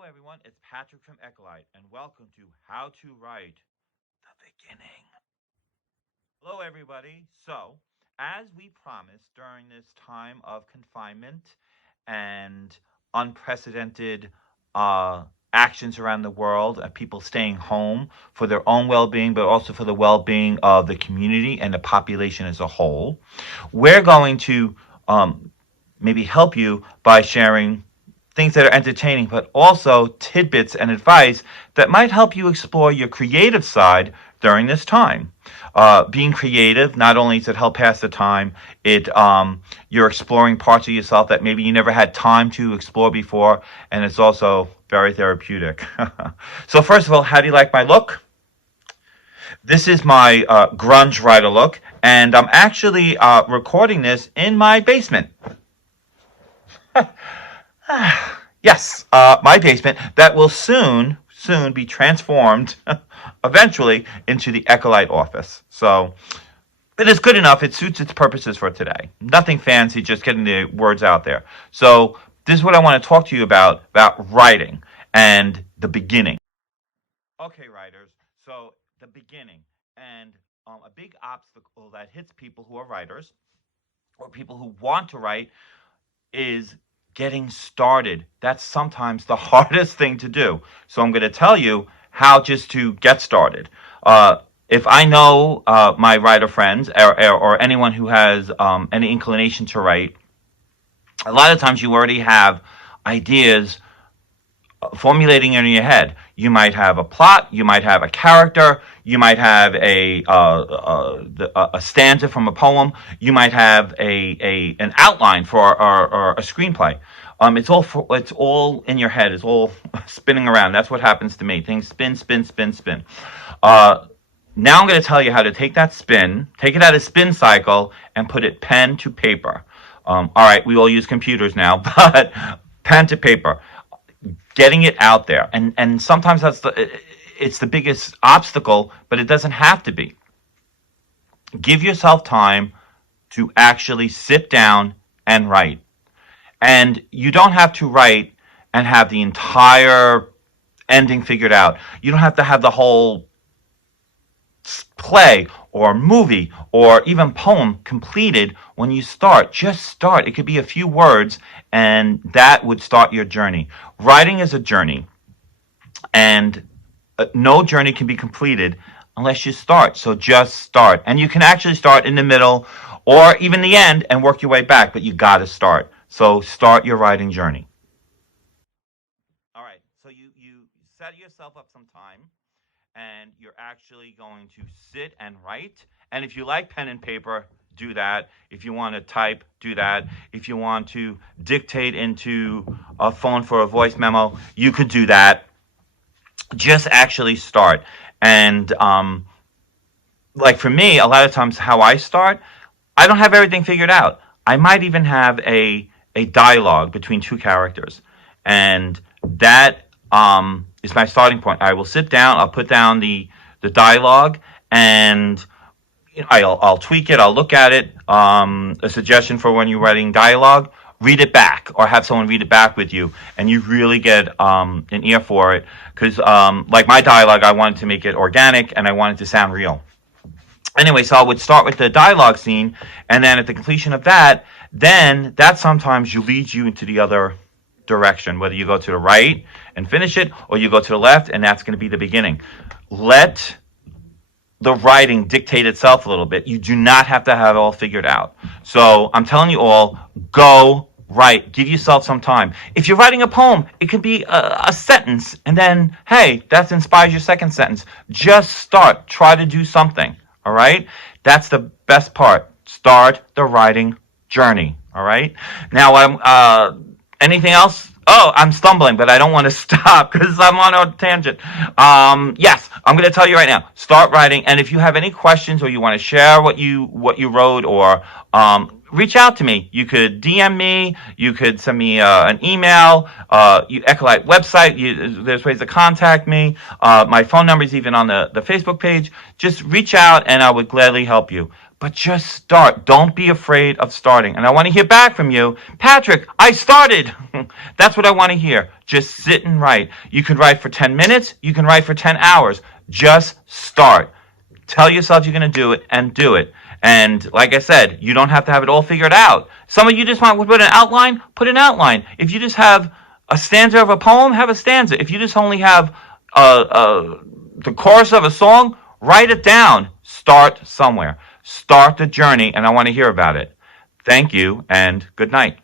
Hello everyone, it's Patrick from Ecolite, and welcome to How to Write, the beginning. Hello everybody. So, as we promised during this time of confinement and unprecedented actions around the world of people staying home for their own well-being, but also for the well-being of the community and the population as a whole, we're going to maybe help you by sharing things that are entertaining, but also tidbits and advice that might help you explore your creative side during this time. Being creative, not only does it help pass the time, you're exploring parts of yourself that maybe you never had time to explore before, and it's also very therapeutic. So first of all, how do you like my look? This is my grunge writer look, and I'm actually recording this in my basement. Yes, my basement that will soon be transformed eventually into the Ecolite office. So it is good enough. It suits its purposes for today. Nothing fancy, just getting the words out there. So this is what I want to talk to you about writing and the beginning. Okay, writers. So the beginning, and a big obstacle that hits people who are writers or people who want to write is getting started. That's sometimes the hardest thing to do. So I'm going to tell you how just to get started. If I know my writer friends or anyone who has any inclination to write, a lot of times you already have ideas formulating in your head. You might have a plot, you might have a character, you might have a stanza from a poem, you might have an outline for or a screenplay. It's all in your head. It's all spinning around. That's what happens to me. Things spin. Now I'm going to tell you how to take that spin, take it out of spin cycle, and put it pen to paper. All right, we all use computers now, but pen to paper. Getting it out there, and sometimes it's the biggest obstacle, but it doesn't have to be. Give yourself time to actually sit down and write. And you don't have to write and have the entire ending figured out. You don't have to have the whole play or movie or even poem completed when you start. Just start. It could be a few words, and that would start your journey. Writing is a journey, and no journey can be completed unless you start. So just start. And you can actually start in the middle or even the end and work your way back, but you got to start. So start your writing journey. All right, so you set yourself up some time, and you're actually going to sit and write. And if you like pen and paper, do that. If you want to type, do that. If you want to dictate into a phone for a voice memo, you could do that. Just actually start. And like for me, a lot of times how I start, I don't have everything figured out. I might even have a dialogue between two characters, and that is my starting point. I will sit down, I'll put down the dialogue, and I'll tweak it, I'll look at it. A suggestion for when you're writing dialogue: read it back, or have someone read it back with you, and you really get an ear for it. Because like my dialogue, I wanted to make it organic, and I wanted to sound real. Anyway, so I would start with the dialogue scene, and then at the completion of that, then that sometimes leads you into the other direction, whether you go to the right and finish it, or you go to the left, and that's going to be the beginning. Let the writing dictate itself a little bit. You do not have to have it all figured out. So I'm telling you all, go write. Give yourself some time. If you're writing a poem, it could be a sentence, and then, hey, that inspires your second sentence. Just start. Try to do something. All right? That's the best part. Start the writing journey. All right? Now, anything else? Oh, I'm stumbling, but I don't want to stop because I'm on a tangent. Yes, I'm going to tell you right now. Start writing, and if you have any questions or you want to share what you wrote, or reach out to me. You could DM me. You could send me an email. Ecolite website. There's ways to contact me. My phone number is even on the Facebook page. Just reach out, and I would gladly help you. but just start. Don't be afraid of starting. And I want to hear back from you. Patrick, I started. That's what I want to hear. Just sit and write. You can write for 10 minutes. You can write for 10 hours. Just start. Tell yourself you're going to do it and do it. And like I said, you don't have to have it all figured out. Some of you just want to put an outline, put an outline. If you just have a stanza of a poem, have a stanza. If you just only have the chorus of a song, write it down. Start somewhere. Start the journey, and I want to hear about it. Thank you, and good night.